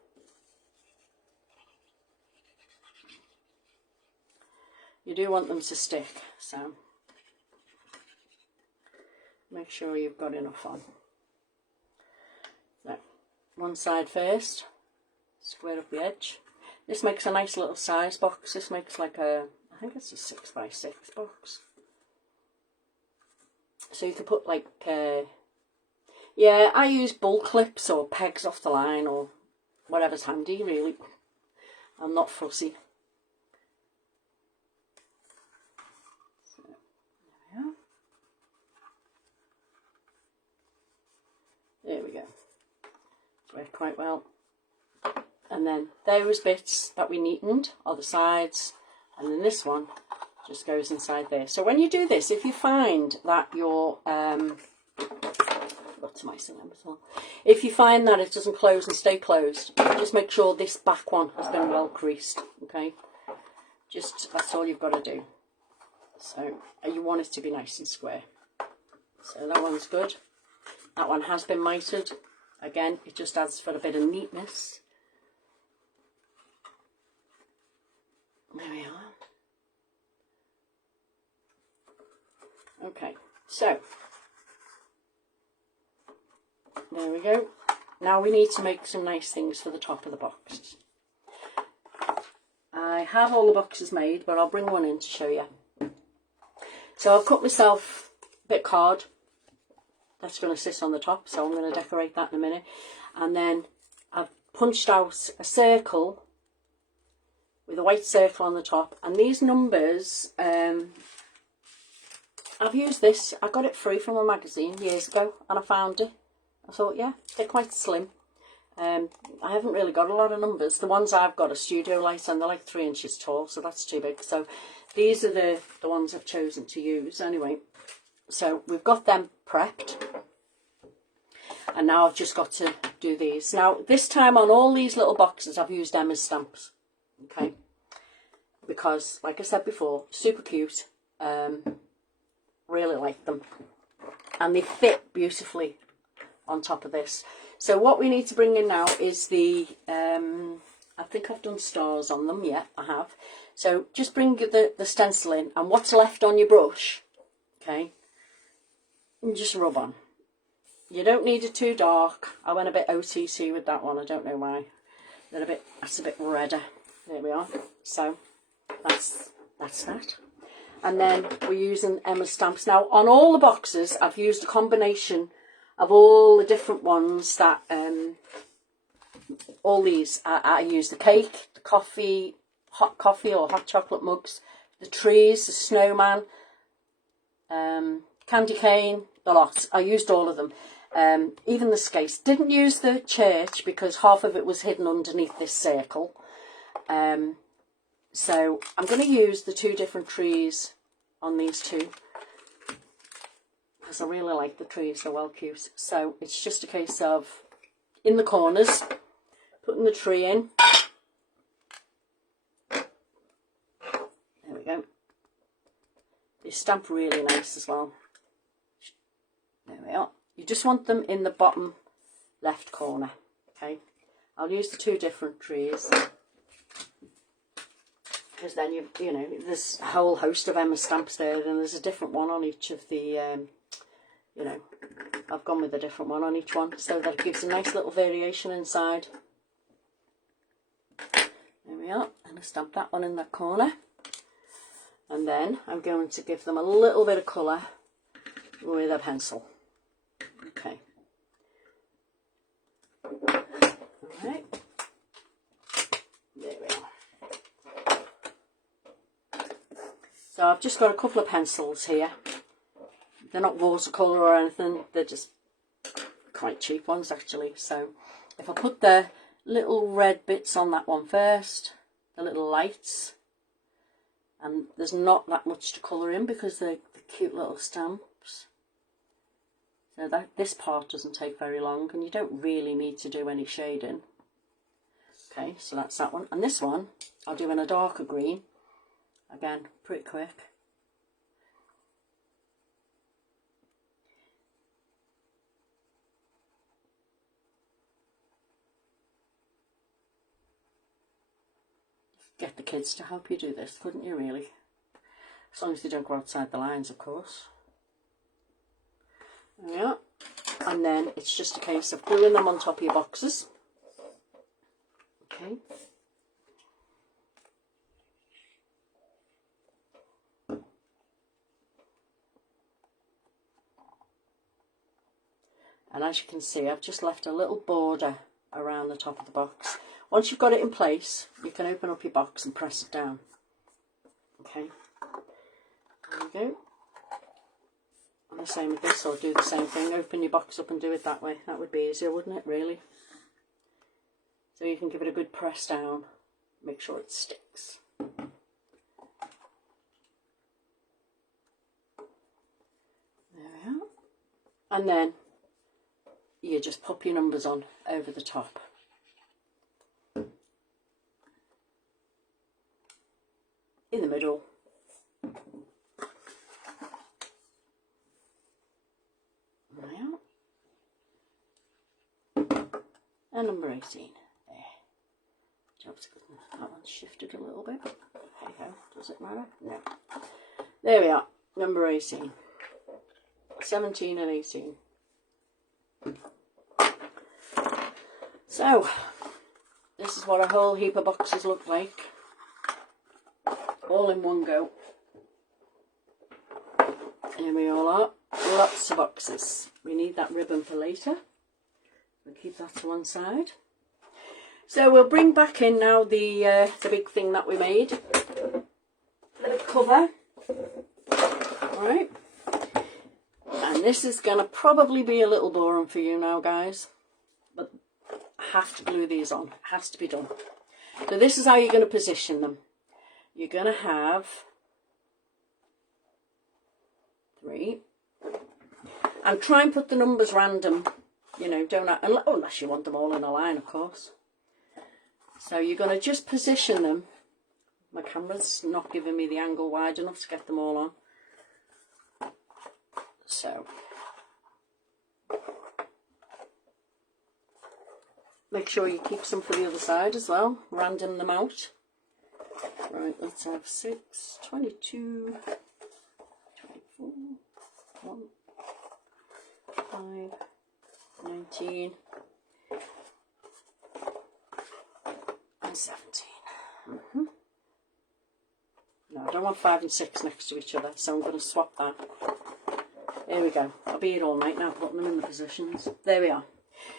You do want them to stick, so make sure you've got enough on. So, one side first, square up the edge. This makes a nice little size box. This makes like a, I think it's a 6x6 box. So you could put like, yeah, I use bull clips or pegs off the line or whatever's handy, really. I'm not fussy. So, there we are. There we go. It's worked quite well. And then those bits that we neatened are the sides, and then this one just goes inside there. So when you do this, if you find that your if you find that it doesn't close and stay closed, just make sure this back one has been well creased. Okay, just that's all you've got to do. So you want it to be nice and square. So that one's good. That one has been mitered. Again, it just adds for a bit of neatness. There we are. Okay, so there we go. Now we need to make some nice things for the top of the box. I have all the boxes made, but I'll bring one in to show you. So I've cut myself a bit of card that's going to sit on the top, so I'm going to decorate that in a minute. And then I've punched out a circle with a white circle on the top, and these numbers, I've used this. I got it free from a magazine years ago, and I found it. I thought, yeah, they're quite slim. I haven't really got a lot of numbers. The ones I've got are studio light, and they're like 3 inches tall, so that's too big. So these are the ones I've chosen to use anyway. So we've got them prepped, and now I've just got to do these. Now this time on all these little boxes I've used Emma's stamps, okay, because like I said before, super cute, really like them, and they fit beautifully on top of this. So what we need to bring in now is the, I think I've done stars on them, yeah I have. So just bring the stencil in, and what's left on your brush, okay, and just rub on. You don't need it too dark. I went a bit OTT with that one, I don't know why. That's a bit redder. There we are. So that's that. And then we're using Emma's stamps. Now on all the boxes I've used a combination of all the different ones that, all these, I use the cake, the coffee, hot coffee or hot chocolate mugs, the trees, the snowman, candy cane, the lot. I used all of them. Even the skates. Didn't use the church because half of it was hidden underneath this circle. So I'm going to use the 2 different trees on these 2. Because I really like the trees, they're well cute. So it's just a case of, in the corners, putting the tree in. There we go. They stamp really nice as well. There we are. You just want them in the bottom left corner. Okay. I'll use the 2 different trees. Because then you know, there's a whole host of Emma stamps there, and there's a different one on each of the, you know, I've gone with a different one on each one, so that it gives a nice little variation inside. There we are, and I stamp that one in that corner. And then I'm going to give them a little bit of colour with a pencil. Okay. Alright. There we are. So I've just got a couple of pencils here. They're not watercolour or anything, they're just quite cheap ones actually. So if I put the little red bits on that one first, the little lights, and there's not that much to colour in because they're cute little stamps. So that this part doesn't take very long, and you don't really need to do any shading. Okay, so that's that one. And this one, I'll do in a darker green. Again, pretty quick. Get the kids to help you do this, couldn't you really? As long as they don't go outside the lines, of course. There we are. And then it's just a case of gluing them on top of your boxes. Okay. And as you can see, I've just left a little border around the top of the box. Once you've got it in place, you can open up your box and press it down. Okay, there we go. And the same with this, or do the same thing, open your box up and do it that way. That would be easier, wouldn't it, really? So you can give it a good press down, make sure it sticks. There we are. And then you just pop your numbers on over the top. In the middle. There we are. And number 18. There. That one's shifted a little bit. There you go. Does it matter? No. There we are. Number 18. 17 and 18. So, this is what a whole heap of boxes look like. All in one go. Here we all are. Lots of boxes. We need that ribbon for later. We'll keep that to one side. So we'll bring back in now the big thing that we made. The cover. Alright. And this is going to probably be a little boring for you now, guys. But I have to glue these on. It has to be done. So this is how you're going to position them. You're going to have 3. And try and put the numbers random. You know, don't unless you want them all in a line, of course. So you're going to just position them. My camera's not giving me the angle wide enough to get them all on. So make sure you keep some for the other side as well. Random them out. Right, let's have 6, 22, 24, 1, 5, 19, and 17. No, I don't want 5 and 6 next to each other, so I'm going to swap that. There we go. I'll be here all night now putting them in the positions. There we are.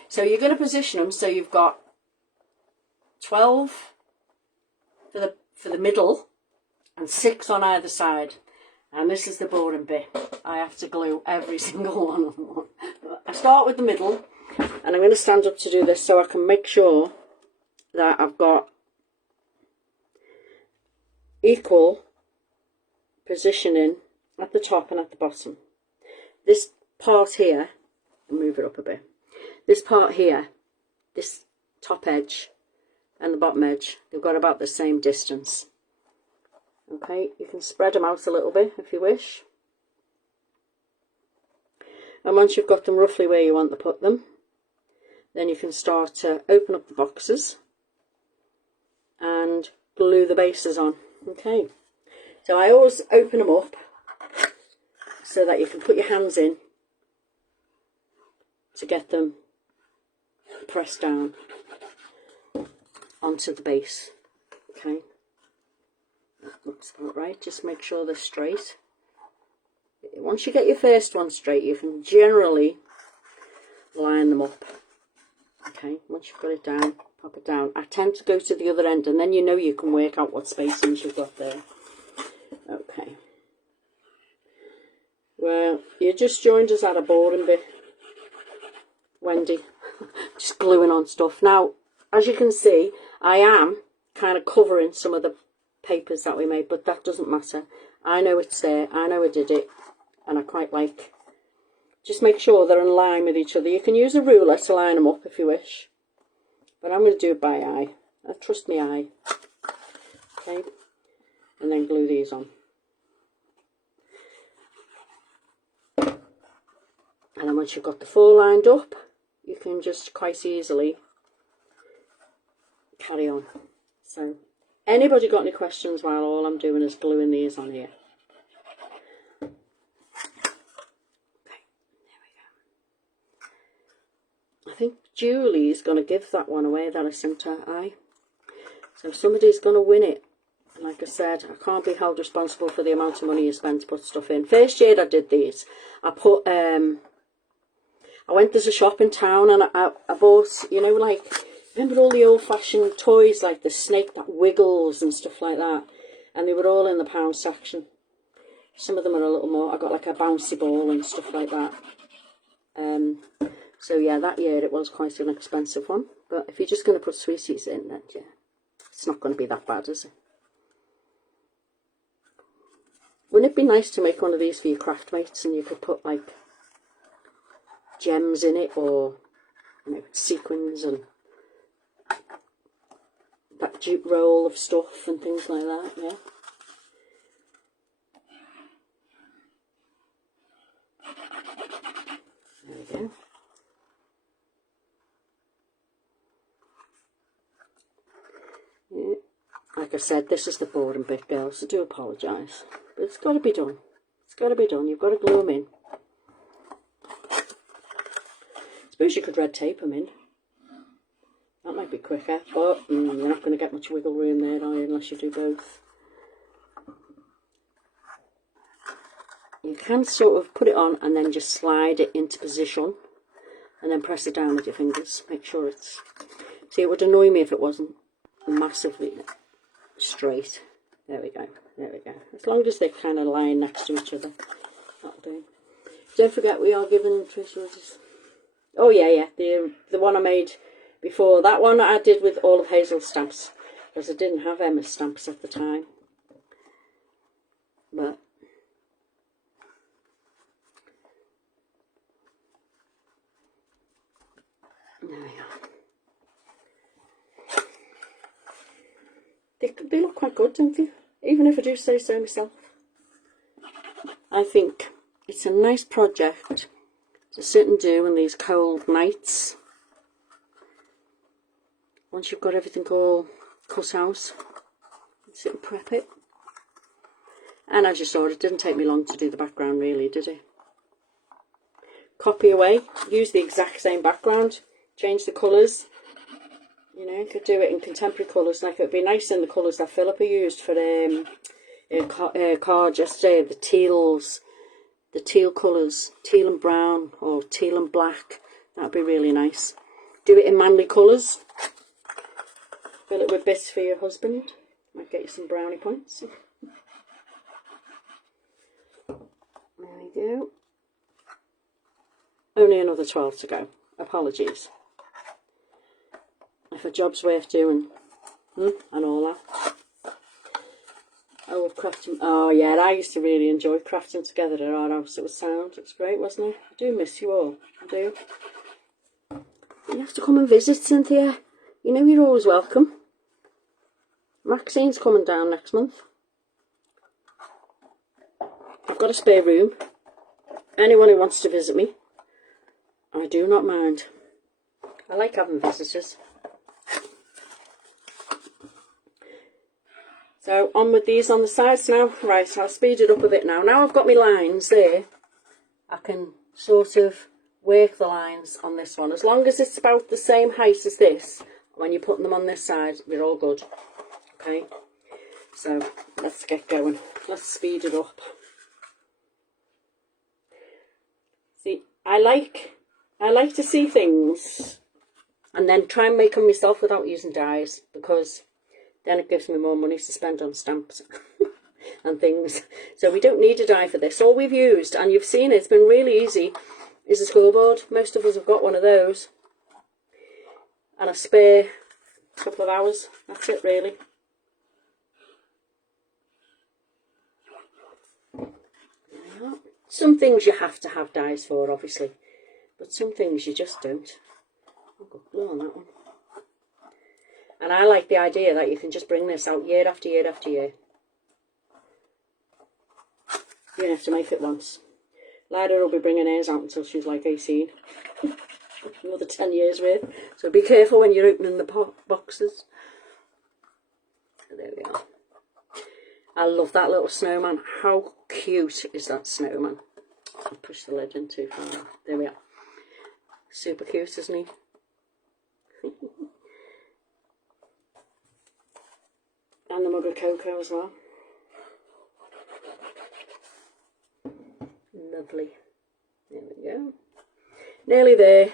So you're going to position them so you've got 12 for the middle and 6 on either side. And this is the boring bit. I have to glue every single one of them. I start with the middle, and I'm going to stand up to do this so I can make sure that I've got equal positioning at the top and at the bottom. This part here, I'll move it up a bit. This part here, this top edge and the bottom edge, they've got about the same distance. Okay, you can spread them out a little bit if you wish. And once you've got them roughly where you want to put them, then you can start to open up the boxes and glue the bases on. Okay, so I always open them up so that you can put your hands in to get them pressed down onto the base. Okay, that looks about right. Just make sure they're straight. Once you get your first one straight, you can generally line them up. Okay, once you've got it down, pop it down. I tend to go to the other end, and then you know you can work out what spacings you've got there. Okay. Well, you just joined us at a boring bit, Wendy. Just gluing on stuff. Now, as you can see, I am kind of covering some of the papers that we made, but that doesn't matter. I know it's there. I know I did it, and I quite like. Just make sure they're in line with each other. You can use a ruler to line them up if you wish, but I'm going to do it by eye. I trust my eye. Okay, and then glue these on. And then once you've got the 4 lined up, you can just quite easily carry on. So, anybody got any questions while all I'm doing is gluing these on here? Okay, there we go. I think Julie's going to give that one away that I sent her. So somebody's going to win it. And like I said, I can't be held responsible for the amount of money you spend to put stuff in. First year I did these, I went, there's a shop in town, and I bought, you know, like, remember all the old-fashioned toys, like the snake that wiggles and stuff like that? And they were all in the pound section. Some of them are a little more, I got like a bouncy ball and stuff like that. So yeah, that year it was quite an expensive one. But if you're just going to put sweeties in, then yeah, it's not going to be that bad, is it? Wouldn't it be nice to make one of these for your craft mates, and you could put like gems in it, or you know, sequins and that jute roll of stuff and things like that, yeah. There we go. Yeah. Like I said, this is the boring bit, girls, so do apologise. But it's got to be done. It's got to be done. You've got to glue them in. I suppose you could red tape them in. That might be quicker, but you're not going to get much wiggle room there, are you, unless you do both. You can sort of put it on and then just slide it into position and then press it down with your fingers. Make sure it's... See, it would annoy me if it wasn't massively straight. There we go. There we go. As long as they're kind of lying next to each other, that'll do. Don't forget we are giving Tracey roses. Oh yeah, the one I made before. That one I did with all of Hazel's stamps, because I didn't have Emma's stamps at the time. But there we are. They look quite good, don't they? Even if I do say so myself. I think it's a nice project to sit and do on these cold nights. Once you've got everything all cut out, sit and prep it. And as you saw, it didn't take me long to do the background really, did it? Copy away, use the exact same background, change the colours. You know, you could do it in contemporary colours. Like, it would be nice in the colours that Philippa used for a card yesterday, the teals, the teal colours, teal and brown or teal and black. That'd be really nice. Do it in manly colours. Fill it with bits for your husband. Might get you some brownie points. There we go. Only another 12 to go. Apologies. If a job's worth doing, and all that. Oh, we're crafting. Oh yeah, I used to really enjoy crafting together at our house. It was sound. It was great, wasn't it? I do miss you all. I do. You have to come and visit, Cynthia. You know you're always welcome. Maxine's coming down next month. I've got a spare room. Anyone who wants to visit me, I do not mind. I like having visitors. So on with these on the sides now. Right, I'll speed it up a bit now. Now I've got my lines there, I can sort of work the lines on this one. As long as it's about the same height as this, when you're putting them on this side, we're all good. Okay, so let's get going. Let's speed it up. See, I like to see things and then try and make them myself without using dyes, because then it gives me more money to spend on stamps and things. So we don't need a dye for this. All we've used, and you've seen it, it's been really easy, is a scoreboard. Most of us have got one of those. And a spare couple of hours. That's it really. Some things you have to have dyes for, obviously. But some things you just don't. I've got glue on that one. And I like the idea that you can just bring this out year after year after year. You don't have to make it once. Lyra will be bringing hers out until she's like 18. Another 10 years worth. So be careful when you're opening the boxes. There we are. I love that little snowman. How cute is that snowman? I'll push the lid in too far. There we are. Super cute, isn't he? And the mug of cocoa as well. Lovely. There we go. Nearly there.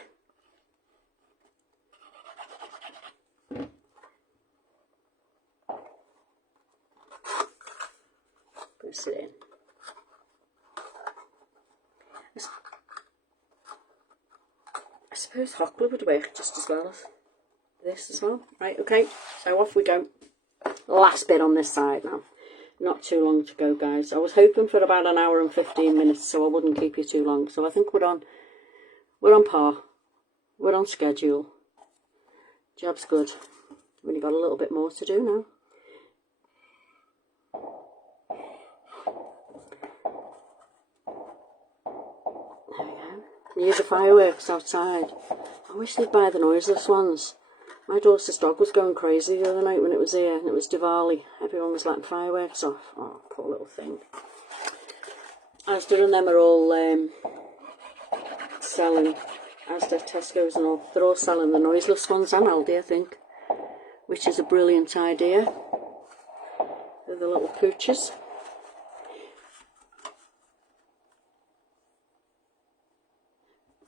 Press it in. I suppose hot glue would work just as well as this as well. Right, okay, so off we go. Last bit on this side now. Not too long to go, guys. I was hoping for about an hour and 15 minutes, so I wouldn't keep you too long. So I think we're on par. We're on schedule. Job's good. We've only got a little bit more to do now. There we go. Here's the fireworks outside. I wish they'd buy the noiseless ones. My daughter's dog was going crazy the other night when it was here, and it was Diwali. Everyone was letting fireworks off. Oh, poor little thing. Asda and them are all selling, Asda, Tesco's and all, they're all selling the noiseless ones, and Aldi, I think, which is a brilliant idea. They're the little pooches.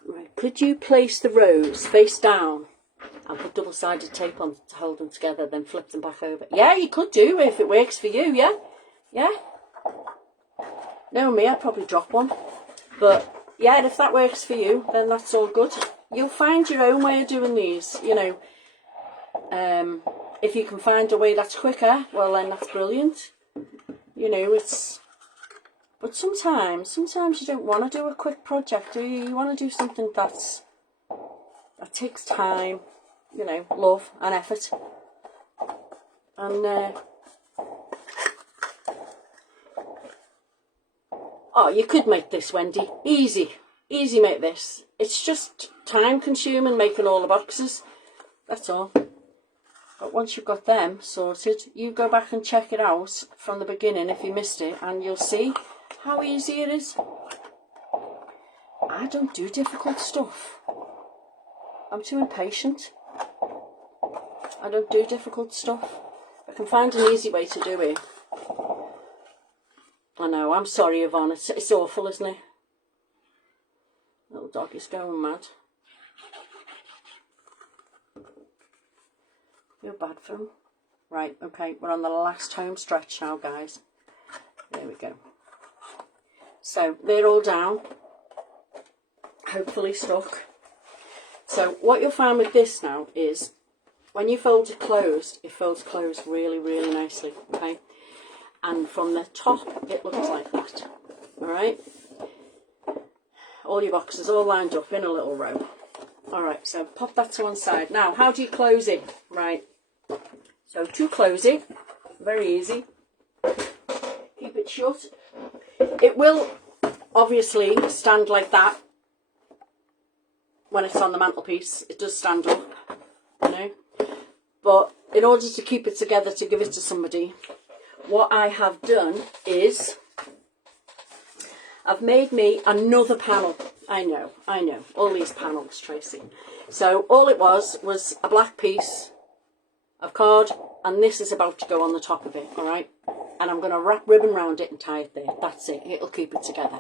Right, could you place the rows face down? I'll put double-sided tape on to hold them together, then flip them back over. Yeah, you could do if it works for you, yeah? Yeah? No, me, I'd probably drop one. But, yeah, if that works for you, then that's all good. You'll find your own way of doing these, you know. If you can find a way that's quicker, well, then that's brilliant. You know, it's... But sometimes you don't want to do a quick project, do you? You want to do something that takes time. You know, love and effort. And oh, you could make this, Wendy. Easy make this. It's just time consuming making all the boxes. That's all. But once you've got them sorted, you go back and check it out from the beginning if you missed it, and you'll see how easy it is. I don't do difficult stuff. I'm too impatient. I don't do difficult stuff. I can find an easy way to do it. I know, I'm sorry, Yvonne. It's awful, isn't it? Little dog is going mad. You're bad for him. Right, okay, we're on the last home stretch now, guys. There we go. So they're all down, hopefully stuck. So what you'll find with this now is when you fold it folds closed really, really nicely, okay? And from the top, it looks like that, all right? All your boxes all lined up in a little row. All right, so pop that to one side. Now, how do you close it? Right, so to close it, very easy. Keep it shut. It will obviously stand like that when it's on the mantelpiece. It does stand up, you know. But in order to keep it together to give it to somebody, what I have done is I've made me another panel. I know, all these panels, Tracy. So all it was a black piece of card, and this is about to go on the top of it, all right? And I'm going to wrap ribbon around it and tie it there. That's it. It'll keep it together.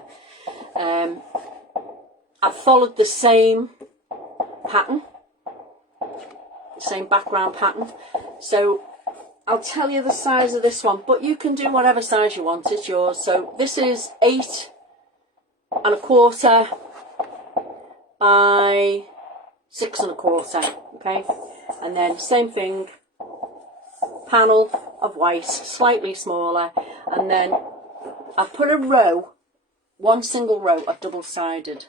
I've followed the same pattern, the same background pattern. So I'll tell you the size of this one, but you can do whatever size you want. It's yours. So this is 8 1/4 by 6 1/4. Okay, and then same thing. Panel of white, slightly smaller, and then I've put a row, one single row of double-sided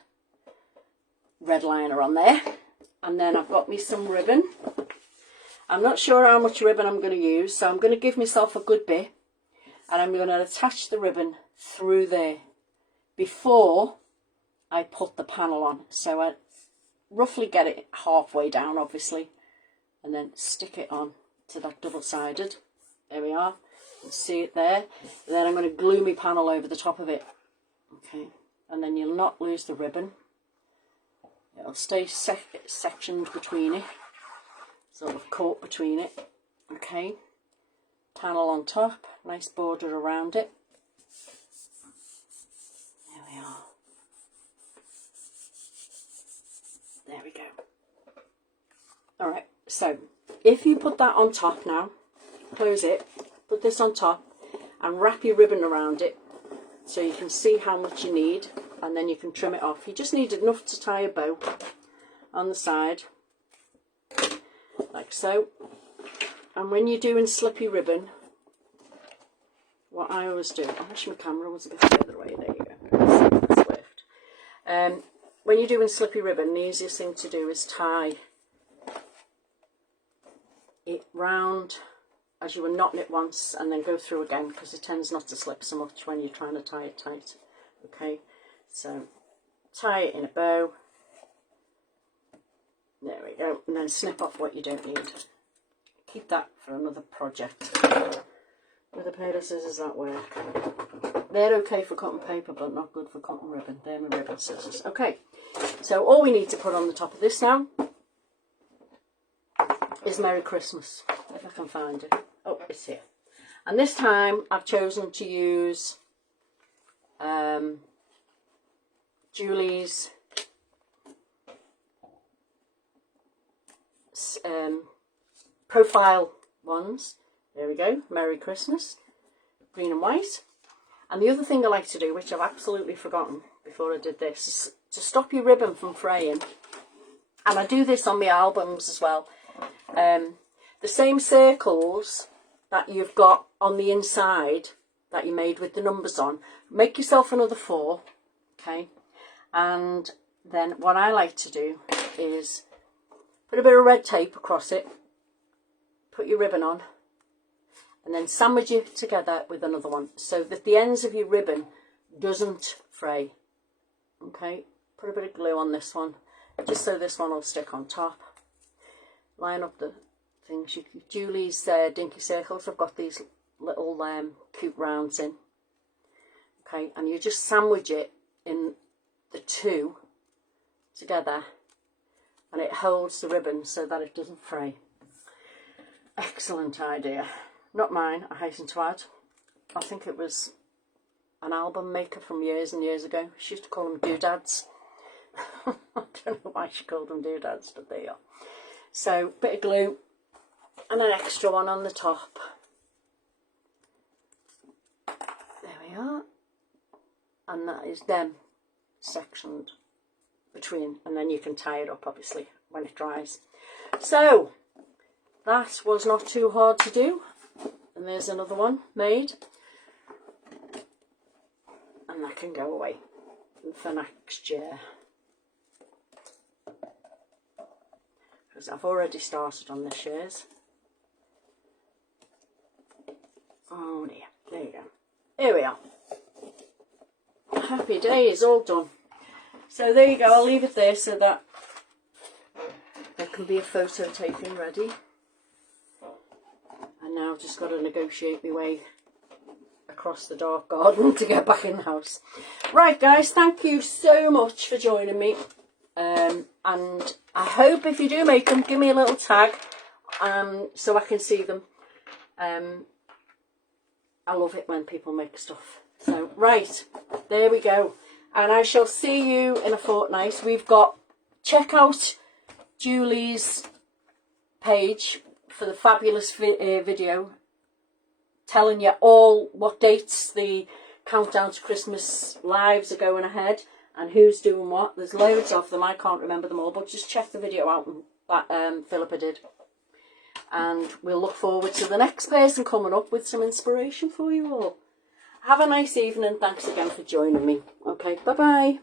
red liner on there, and then I've got me some ribbon. I'm not sure how much ribbon I'm going to use, so I'm going to give myself a good bit, and I'm going to attach the ribbon through there before I put the panel on. So I roughly get it halfway down, obviously, and then stick it on to that double-sided. There we are. You can see it there. And then I'm going to glue my panel over the top of it. Okay, and then you'll not lose the ribbon. It'll stay sectioned between it, sort of caught between it. Okay, panel on top, nice border around it. There we are. There we go. All right, so if you put that on top now, close it, put this on top and wrap your ribbon around it so you can see how much you need, and then you can trim it off. You just need enough to tie a bow on the side, like so. And when you're doing slippy ribbon, what I always do, I wish my camera was a bit further away, there you go, that's left. When you're doing slippy ribbon, the easiest thing to do is tie it round as you were knotting it once and then go through again, because it tends not to slip so much when you're trying to tie it tight. Okay, so tie it in a bow, there we go, and then snip off what you don't need. Keep that for another project. With a pair of scissors that work. They're okay for cutting paper but not good for cutting ribbon. They're my ribbon scissors. Okay, so all we need to put on the top of this now is Merry Christmas, if I can find it. Oh, it's here. And this time I've chosen to use Julie's profile ones. There we go, Merry Christmas, green and white. And the other thing I like to do, which I've absolutely forgotten before I did this, is to stop your ribbon from fraying. And I do this on my albums as well. The same circles that you've got on the inside that you made with the numbers on, make yourself another 4, okay? And then what I like to do is put a bit of red tape across it, put your ribbon on, and then sandwich it together with another one so that the ends of your ribbon doesn't fray. Okay, put a bit of glue on this one just so this one will stick on top. Line up the things. Julie's dinky circles, I've got these little cute rounds in. Okay, and you just sandwich it in the 2 together and it holds the ribbon so that it doesn't fray. Excellent idea. Not mine, I hasten to add. I think it was an album maker from years and years ago. She used to call them doodads. I don't know why she called them doodads, but they are. So, bit of glue and an extra one on the top. There we are. And that is them sectioned between, and then you can tie it up obviously when it dries. So that was not too hard to do, and there's another one made, and that can go away for next year, because I've already started on this year's. Oh dear, there you go, here we are. Happy days, all done. So there you go, I'll leave it there so that there can be a photo taken ready. And now I've just got to negotiate my way across the dark garden to get back in the house. Right guys, thank you so much for joining me. And I hope if you do make them, give me a little tag so I can see them. I love it when people make stuff. So, right, there we go. And I shall see you in a fortnight. We've got, check out Julie's page for the fabulous video telling you all what dates the Countdown to Christmas lives are going ahead and who's doing what. There's loads of them. I can't remember them all, but just check the video out that Philippa did. And we'll look forward to the next person coming up with some inspiration for you all. Have a nice evening. Thanks again for joining me. Okay, bye-bye.